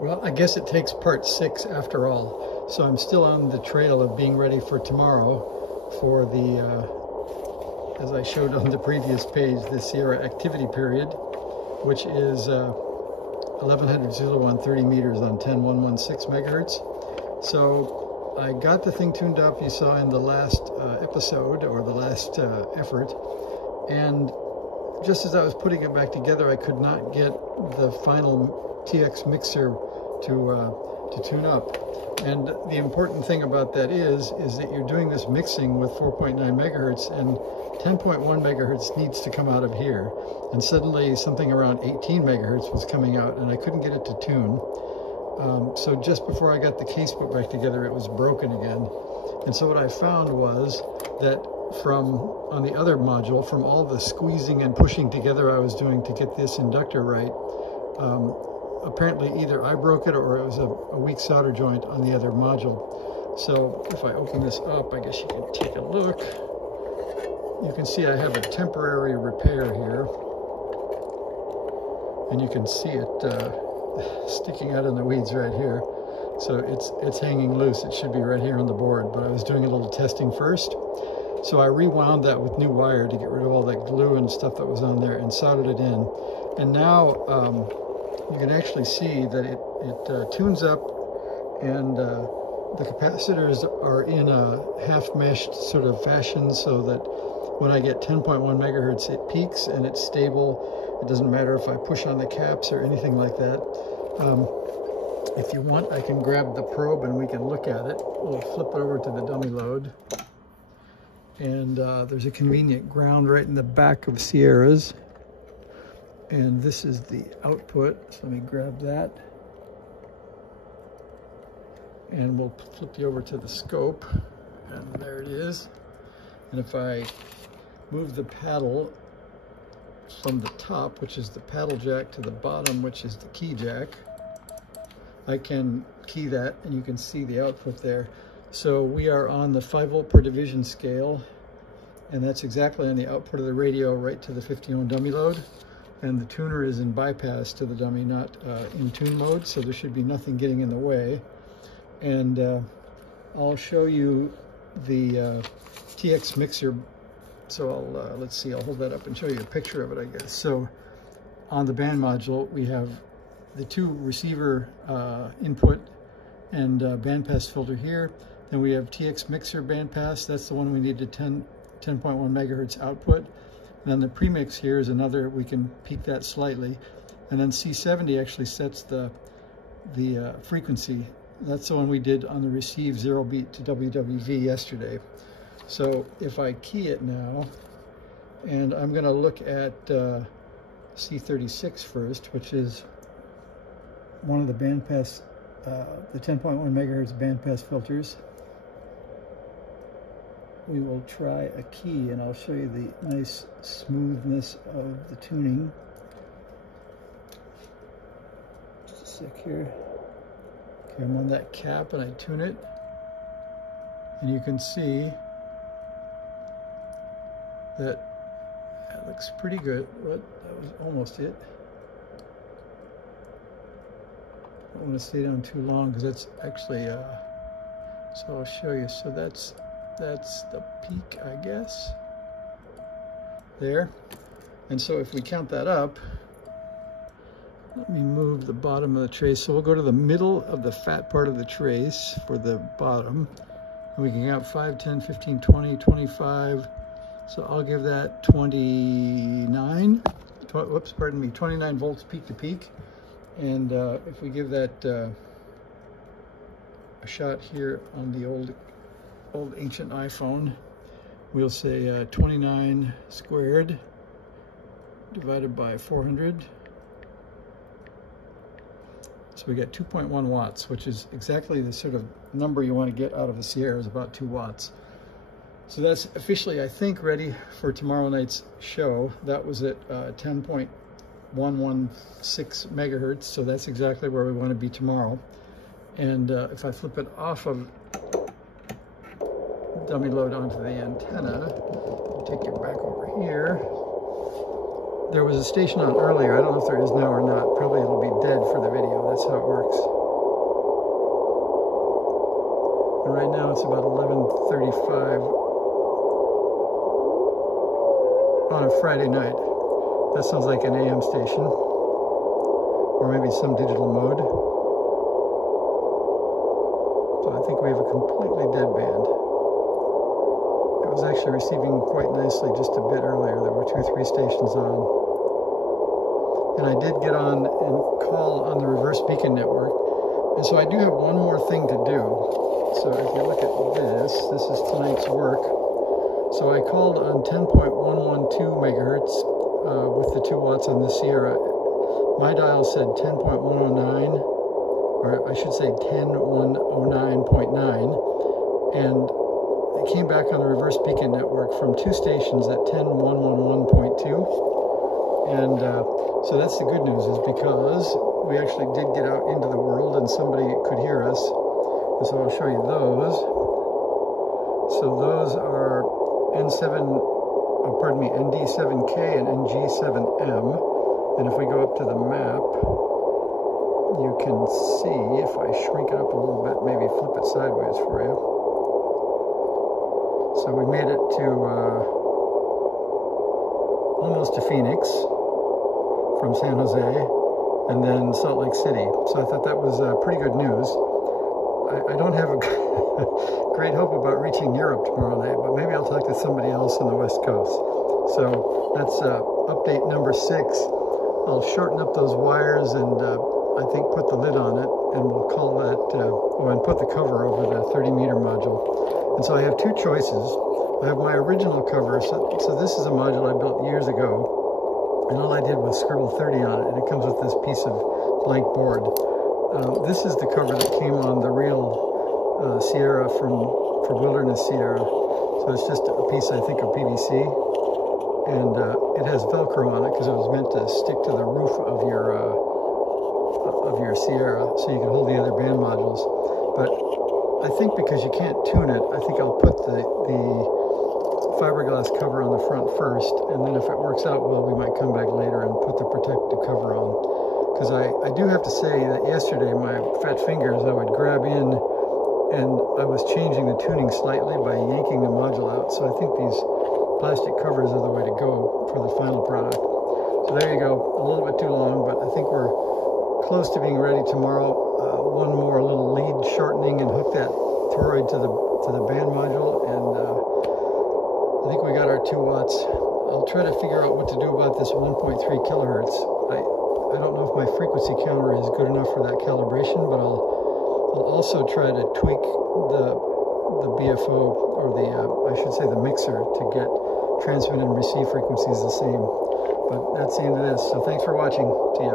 Well, I guess it takes part 6 after all. So I'm still on the trail of being ready for tomorrow for the, as I showed on the previous page, the Sierra activity period, which is 1100 zulu on 30 meters on 10.116 megahertz. So I got the thing tuned up, you saw in the last episode, or the last effort, and just as I was putting it back together, I could not get the final TX mixer to tune up. And the important thing about that is that you're doing this mixing with 4.9 megahertz, and 10.1 megahertz needs to come out of here. And suddenly something around 18 megahertz was coming out, and I couldn't get it to tune. So just before I got the case put back together, it was broken again. And so what I found was that on the other module, from all the squeezing and pushing together I was doing to get this inductor right, apparently either I broke it or it was a weak solder joint on the other module. So if I open this up, I guess you can take a look. You can see I have a temporary repair here, and you can see it sticking out in the weeds right here. So it's hanging loose. It should be right here on the board, but I was doing a little testing first. So I rewound that with new wire to get rid of all that glue and stuff that was on there and soldered it in. And now you can actually see that it tunes up, and the capacitors are in a half-meshed sort of fashion, so that when I get 10.1 megahertz, it peaks and it's stable. It doesn't matter if I push on the caps or anything like that. If you want, I can grab the probe and we can look at it. We'll flip it over to the dummy load. And there's a convenient ground right in the back of Sierra's. And this is the output, so let me grab that. And we'll flip you over to the scope, and there it is. And if I move the paddle from the top, which is the paddle jack, to the bottom, which is the key jack, I can key that, and you can see the output there. So we are on the 5 volt per division scale, and that's exactly on the output of the radio right to the 50 ohm dummy load. And the tuner is in bypass to the dummy, not in tune mode, so there should be nothing getting in the way. And I'll show you the TX mixer. So let's see, I'll hold that up and show you a picture of it, I guess. So on the band module, we have the 2 receiver input and bandpass filter here. Then we have TX mixer bandpass. That's the one we need to 10.1 megahertz output. And then the premix here is another, we can peak that slightly. And then C70 actually sets the frequency. That's the one we did on the receive 0 beat to WWV yesterday. So if I key it now, and I'm gonna look at C36 first, which is one of the bandpass, the 10.1 megahertz bandpass filters. We will try a key, and I'll show you the nice smoothness of the tuning. Just a sec here. Okay, I'm on that cap and I tune it. And you can see that it looks pretty good. What? That was almost it. I don't want to stay down too long because that's actually, so I'll show you. So that's the peak, I guess, there. And so if we count that up, let me move the bottom of the trace. So we'll go to the middle of the fat part of the trace for the bottom, and we can count 5, 10, 15, 20, 25. So I'll give that 29, whoops, pardon me, 29 volts peak to peak. And if we give that a shot here on the old ancient iPhone, we'll say 29 squared divided by 400. So we get 2.1 watts, which is exactly the sort of number you want to get out of a Sierra, is about 2 watts. So that's officially, I think, ready for tomorrow night's show. That was at 10.116 megahertz, so that's exactly where we want to be tomorrow. And if I flip it off of dummy load onto the antenna, I'll take you back over here. There was a station on earlier. I don't know if there is now or not. Probably it'll be dead for the video. That's that's how it works. And right now it's about 11:35 on a Friday night. That sounds like an AM station, or maybe some digital mode. So I think we have a completely dead band. It was actually receiving quite nicely just a bit earlier. There were 2 or 3 stations on. And I did get on and call on the reverse beacon network. And so I do have one more thing to do. So if you look at this is tonight's work. So I called on 10.112 megahertz with the 2 watts on the Sierra. My dial said 10.109, or I should say 10.109.9, and it came back on the reverse beacon network from 2 stations at 10.111.2, and so that's the good news, is because we actually did get out into the world and somebody could hear us, and so I'll show you those. So those are ND7K and NG7M, and if we go up to the map, you can see, if I shrink it up a little bit, maybe flip it sideways for you. So we made it to almost to Phoenix from San Jose, and then Salt Lake City. So I thought that was pretty good news. I don't have a great hope about reaching Europe tomorrow night, but maybe I'll talk to somebody else on the West Coast. So that's update number 6. I'll shorten up those wires and I think put the lid on it, and we'll call that, and put the cover over the 30-meter module. And so I have 2 choices. I have my original cover, so this is a module I built years ago, and all I did was scribble 30 on it, and it comes with this piece of blank board. This is the cover that came on the real Sierra for Wilderness Sierra. So it's just a piece, I think, of PVC, and it has Velcro on it because it was meant to stick to the roof of your Sierra, so you can hold the other band modules. But I think because you can't tune it, I think I'll put the fiberglass cover on the front first, and then if it works out well, we might come back later and put the protective cover on. Because I do have to say that yesterday, my fat fingers, I would grab in, and I was changing the tuning slightly by yanking the module out. So I think these plastic covers are the way to go for the final product. So there you go, a little bit too long, but I think we're close to being ready tomorrow. One more little lead shortening and hook that toroid to the band module, and I think we got our 2 watts. I'll try to figure out what to do about this 1.3 kilohertz. I don't know if my frequency counter is good enough for that calibration, but I'll also try to tweak the BFO, or I should say the mixer, to get transmit and receive frequencies the same. But that's the end of this. So thanks for watching. See ya.